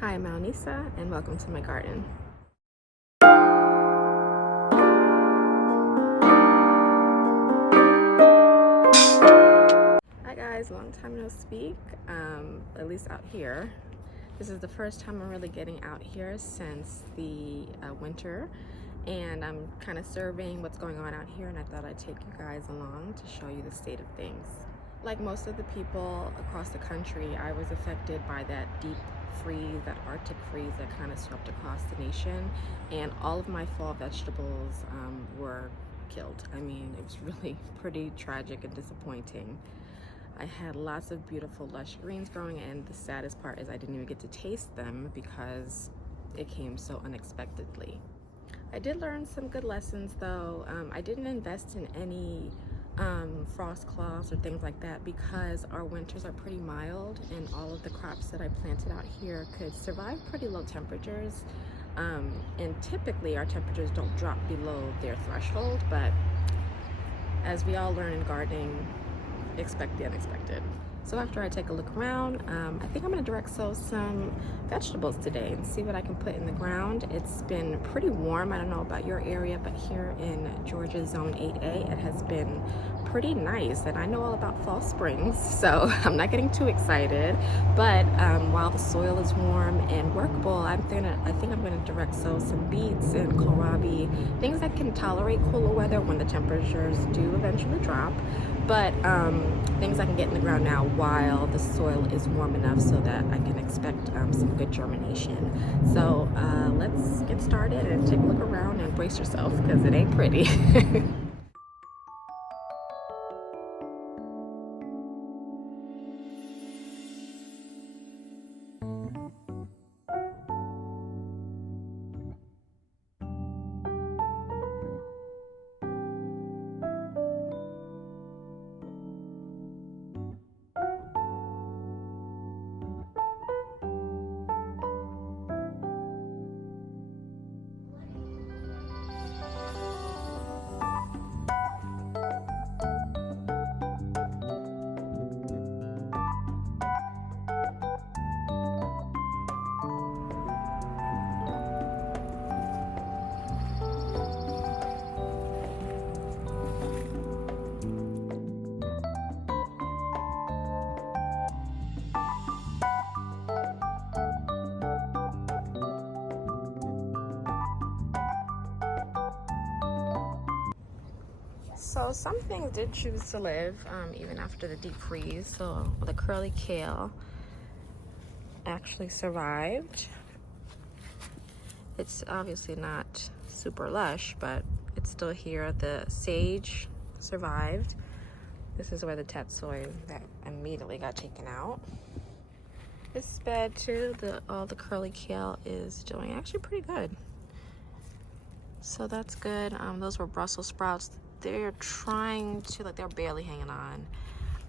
Hi, I'm Alnisa, and welcome to my garden. Hi guys, long time no speak, at least out here. This is the first time I'm really getting out here since the winter, and I'm kind of surveying what's going on out here, and I thought I'd take you guys along to show you the state of things. Like most of the people across the country, I was affected by that deep freeze, that Arctic freeze that kind of swept across the nation, and all of my fall vegetables were killed. I mean, it was really pretty tragic and disappointing. I had lots of beautiful lush greens growing, and the saddest part is I didn't even get to taste them because it came so unexpectedly. I did learn some good lessons though. I didn't invest in any frost cloths or things like that because our winters are pretty mild, and all of the crops that I planted out here could survive pretty low temperatures. And typically our temperatures don't drop below their threshold, but as we all learn in gardening, expect the unexpected. So after I take a look around, I think I'm going to direct sow some vegetables today and see what I can put in the ground. It's been pretty warm. I don't know about your area, but here in Georgia Zone 8A, it has been pretty nice, and I know all about fall springs, so I'm not getting too excited. But while the soil is warm and workable, I think I'm going to direct sow some beets and kohlrabi, things that can tolerate cooler weather when the temperatures do eventually drop, but things I can get in the ground now while the soil is warm enough so that I can expect some good germination. So let's get started and take a look around and brace yourself because it ain't pretty. So some things did choose to live even after the deep freeze. So the curly kale actually survived. It's obviously not super lush, but it's still here. The sage survived. This is where the tatsoi that immediately got taken out. This bed too, all the curly kale is doing actually pretty good. So that's good. Those were Brussels sprouts. They're trying to, like, they're barely hanging on.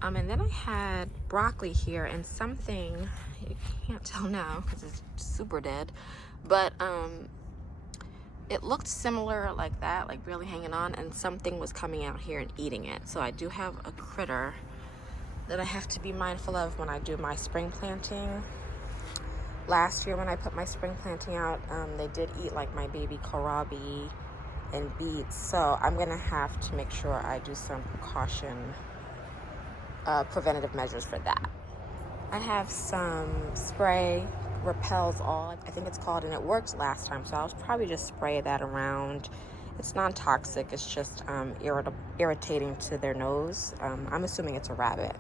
And then I had broccoli here, and something, you can't tell now because it's super dead, but it looked similar like that, like barely hanging on, and something was coming out here and eating it. So I do have a critter that I have to be mindful of when I do my spring planting. Last year when I put my spring planting out, they did eat like my baby kohlrabi and beets, so I'm gonna have to make sure I do some preventative measures for that. I have some spray, repels all, I think it's called, and it worked last time, so I'll probably just spray that around. It's non-toxic, it's just irritating to their nose. I'm assuming it's a rabbit.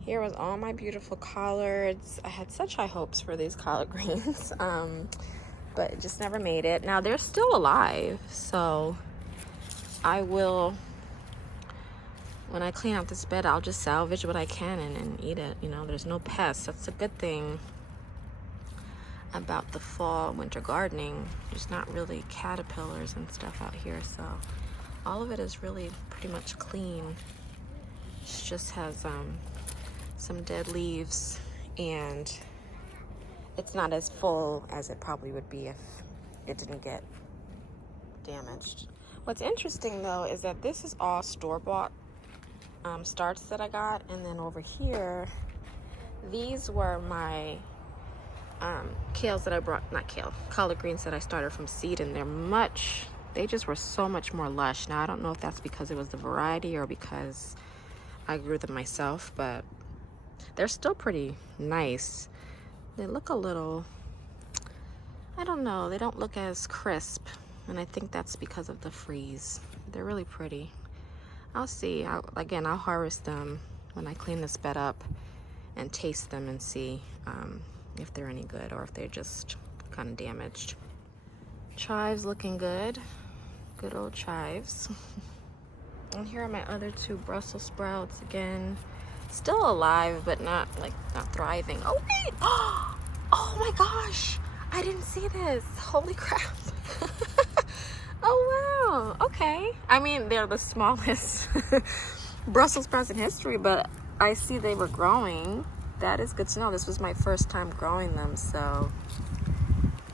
Here was all my beautiful collards. I had such high hopes for these collard greens, but it just never made it. Now they're still alive, so I will, when I clean out this bed, I'll just salvage what I can and eat it. You know, there's no pests. That's a good thing about the fall winter gardening. There's not really caterpillars and stuff out here, so all of it is really pretty much clean. It just has some dead leaves, and it's not as full as it probably would be if it didn't get damaged. What's interesting though is that this is all store-bought starts that I got, and then over here these were my kales that I brought, not kale, collard greens that I started from seed, and they just were so much more lush. Now I don't know if that's because it was the variety or because I grew them myself, but they're still pretty nice. They look a little, I don't know, they don't look as crisp, and I think that's because of the freeze. They're really pretty. I'll see. I'll harvest them when I clean this bed up and taste them and see if they're any good or if they're just kind of damaged. Chives looking good. Good old chives. And here are my other two Brussels sprouts again. Still alive, but not thriving. Oh wait! Oh my gosh! I didn't see this. Holy crap! Oh wow! Okay. I mean, they're the smallest Brussels sprouts in history, but I see they were growing. That is good to know. This was my first time growing them, so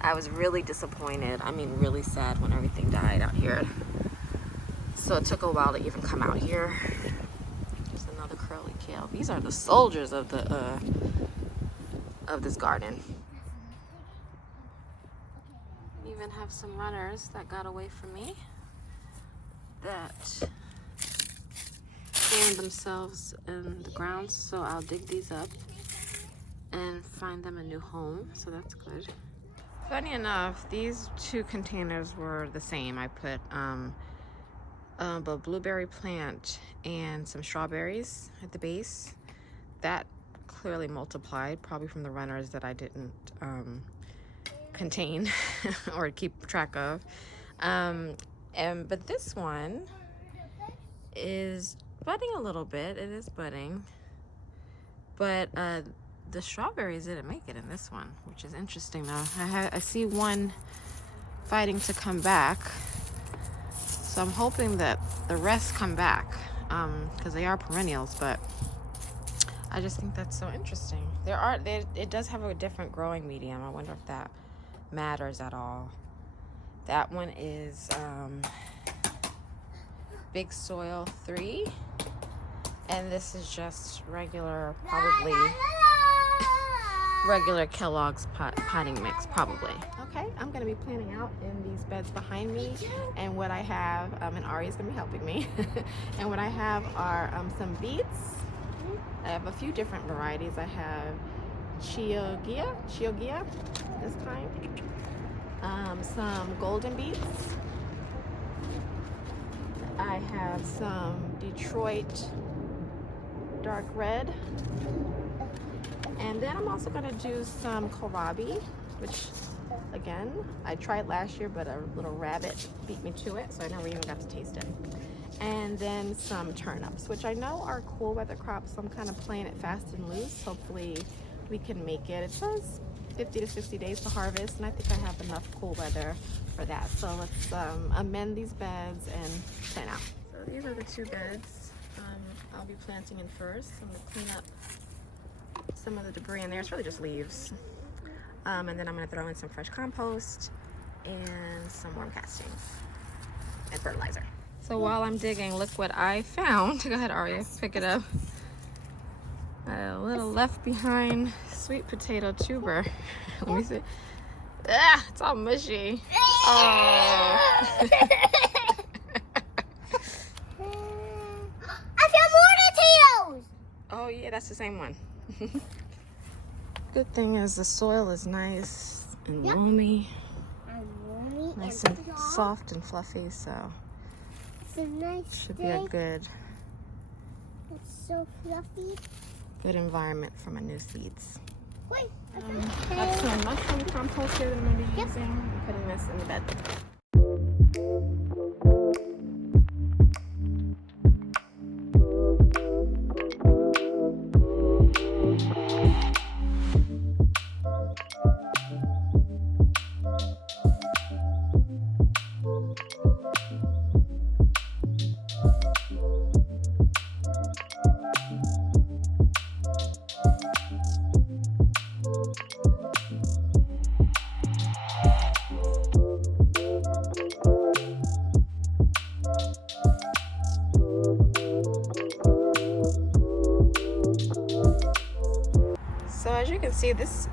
I was really disappointed. I mean, really sad when everything died out here. So it took a while to even come out here. There's another curly kale. These are the soldiers of this garden. Even have some runners that got away from me that buried themselves in the ground. So I'll dig these up and find them a new home. So that's good. Funny enough, these two containers were the same. I put a blueberry plant and some strawberries at the base. That clearly multiplied, probably from the runners that I didn't contain or keep track of. But this one is budding a little bit. It is budding, but the strawberries didn't make it in this one, which is interesting though. I see one fighting to come back, so I'm hoping that the rest come back because they are perennials, but I just think that's so interesting. It does have a different growing medium. I wonder if that matters at all. That one is Big Soil 3, and this is just regular, probably regular Kellogg's potting mix, probably. Okay, I'm gonna be planting out in these beds behind me, and what I have, and Ari's gonna be helping me, and what I have are some beets. I have a few different varieties. I have Chiogia this kind, some golden beets. I have some Detroit dark red, and then I'm also going to do some kohlrabi, which again I tried last year, but a little rabbit beat me to it, so I never even got to taste it. And then some turnips, which I know are cool weather crops, so I'm kind of playing it fast and loose. Hopefully we can make it. It says 50 to 60 days to harvest, and I think I have enough cool weather for that. So let's amend these beds and plant out. So these are the two beds I'll be planting in first. I'm gonna clean up some of the debris in there. It's really just leaves. And then I'm gonna throw in some fresh compost and some warm castings and fertilizer. So while I'm digging, look what I found. Go ahead, Aria, pick it up. A little left behind sweet potato tuber. Let me see. Ah, it's all mushy. Oh. I found more potatoes. Oh yeah, that's the same one. Good thing is the soil is nice and loamy. Nice and soft and fluffy, so it's a nice should be a good. It's so fluffy. Good environment for my new seeds. Wait, That's some mushroom compost here that I'm going to be using. I'm putting this in the bed. See, this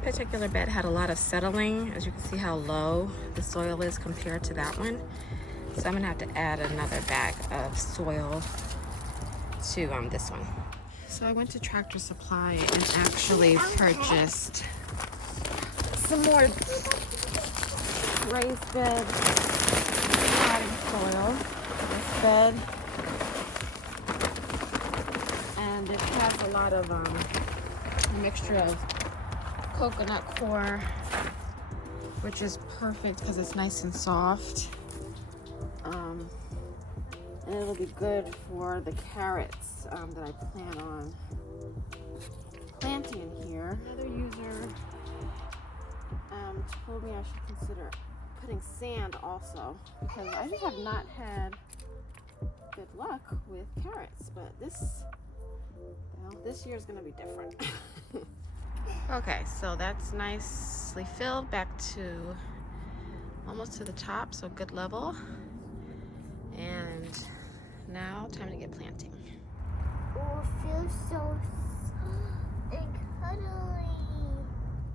particular bed had a lot of settling. As you can see how low the soil is compared to that one. So I'm gonna have to add another bag of soil to this one. So I went to Tractor Supply and actually purchased some more raised bed potting soil for this bed. And it has a lot of a mixture of coconut coir, which is perfect because it's nice and soft. And it'll be good for the carrots that I plan on planting in here. Another user told me I should consider putting sand also, because I just have not had good luck with carrots, but this year is going to be different. Okay, so that's nicely filled back to almost to the top, so good level. And now time to get planting. Oh, it feels so soft and cuddly.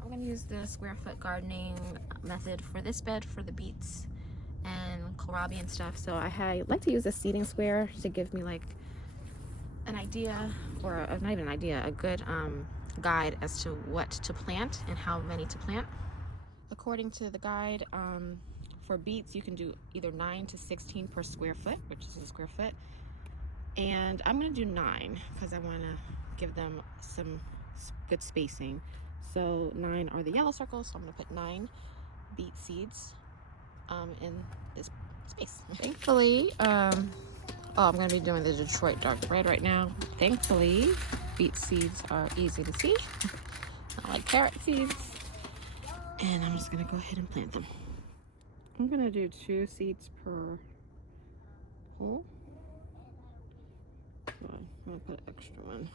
I'm going to use the square foot gardening method for this bed for the beets and kohlrabi and stuff. So I like to use a seeding square to give me like an idea, or not even an idea, a good guide as to what to plant and how many to plant. According to the guide, for beets you can do either 9 to 16 per square foot, which is a square foot, and I'm going to do 9 because I want to give them some good spacing. So 9 are the yellow circles, so I'm going to put 9 beet seeds in this space. Thankfully, I'm going to be doing the Detroit dark red right now. Thankfully, beet seeds are easy to see, not like carrot seeds. And I'm just going to go ahead and plant them. I'm going to do 2 seeds per hole. So I'm going to put an extra one.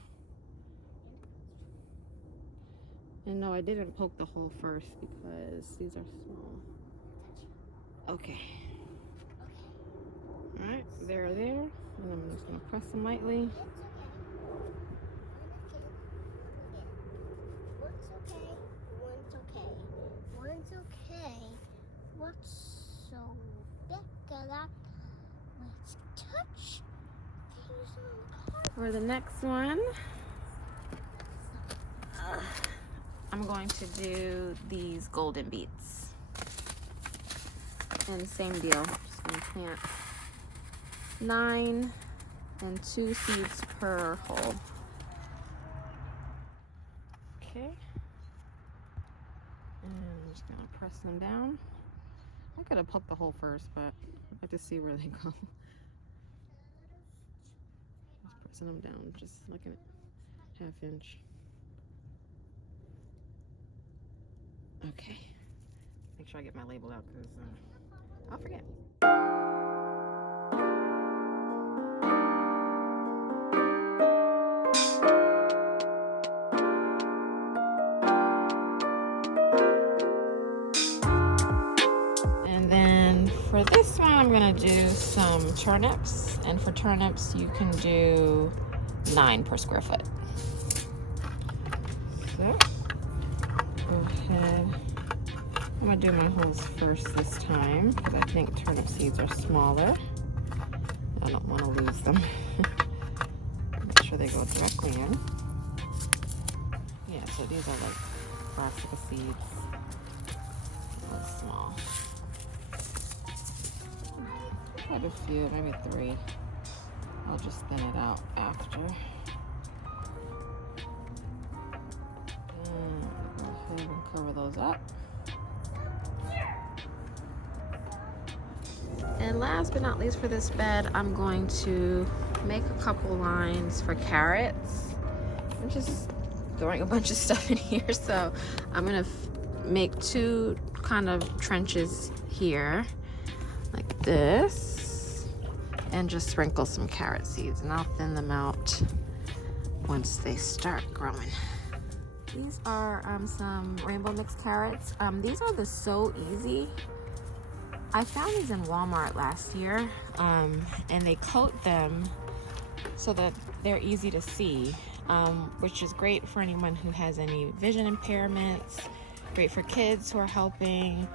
And no, I didn't poke the hole first because these are small. Okay. Alright, they're there. And I'm just going to press them lightly. One's okay. What's so big that let's touch things on the carpet. For the next one, I'm going to do these golden beets. And same deal, just going to plant 9 and 2 seeds per hole. Okay. And I'm just going to press them down. I could have poked the hole first, but I'd like to see where they go. Just pressing them down, just like a ½ inch. Okay. Make sure I get my label out because I'll forget. And then for this one, I'm gonna do some turnips. And for turnips, you can do 9 per square foot. So, go ahead. I'm gonna do my holes first this time because I think turnip seeds are smaller. I don't want to lose them. Make sure they go directly in. Yeah, so these are like brassica seeds. Really small. Quite a few, maybe 3. I'll just thin it out after. And go ahead and cover those up. And last but not least for this bed, I'm going to make a couple lines for carrots. I'm just throwing a bunch of stuff in here, so I'm gonna make 2 kind of trenches here, like this, and just sprinkle some carrot seeds, and I'll thin them out once they start growing. These are some rainbow mixed carrots. These are the So Easy. I found these in Walmart last year, and they coat them so that they're easy to see. which is great for anyone who has any vision impairments, great for kids who are helping,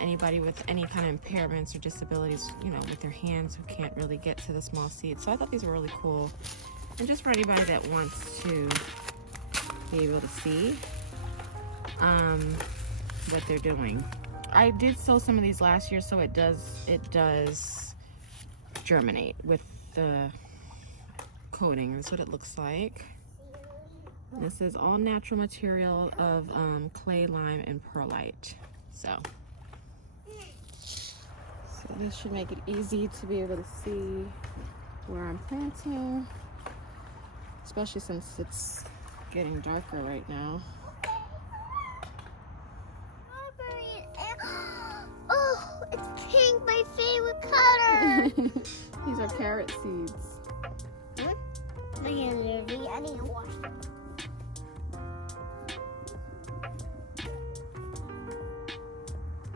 anybody with any kind of impairments or disabilities, you know, with their hands who can't really get to the small seeds. So I thought these were really cool. And just for anybody that wants to be able to see what they're doing. I did sow some of these last year, so it does germinate with the coating. That's what it looks like. This is all natural material of clay, lime, and perlite. So this should make it easy to be able to see where I'm planting, especially since it's getting darker right now. Oh, it's pink, my favorite color. These are carrot seeds. My hands are dirty. I need to wash them.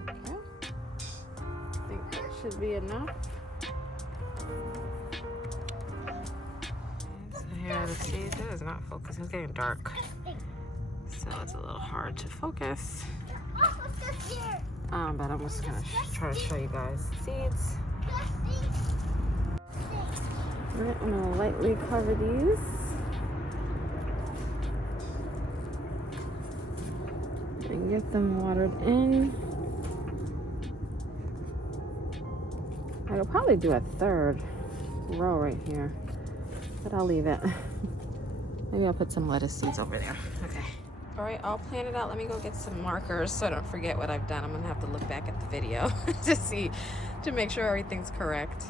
Okay. I think that should be enough. So here are the seeds. It is not focusing. It's getting dark, so it's a little hard to focus. Oh, what's this here? But I'm just gonna try to show you guys the seeds. Alright, I'm gonna lightly cover these. And get them watered in. I could probably do a third row right here, but I'll leave it. Maybe I'll put some lettuce seeds over there. Okay. All right, I'll plan it out. Let me go get some markers so I don't forget what I've done. I'm gonna have to look back at the video to make sure everything's correct.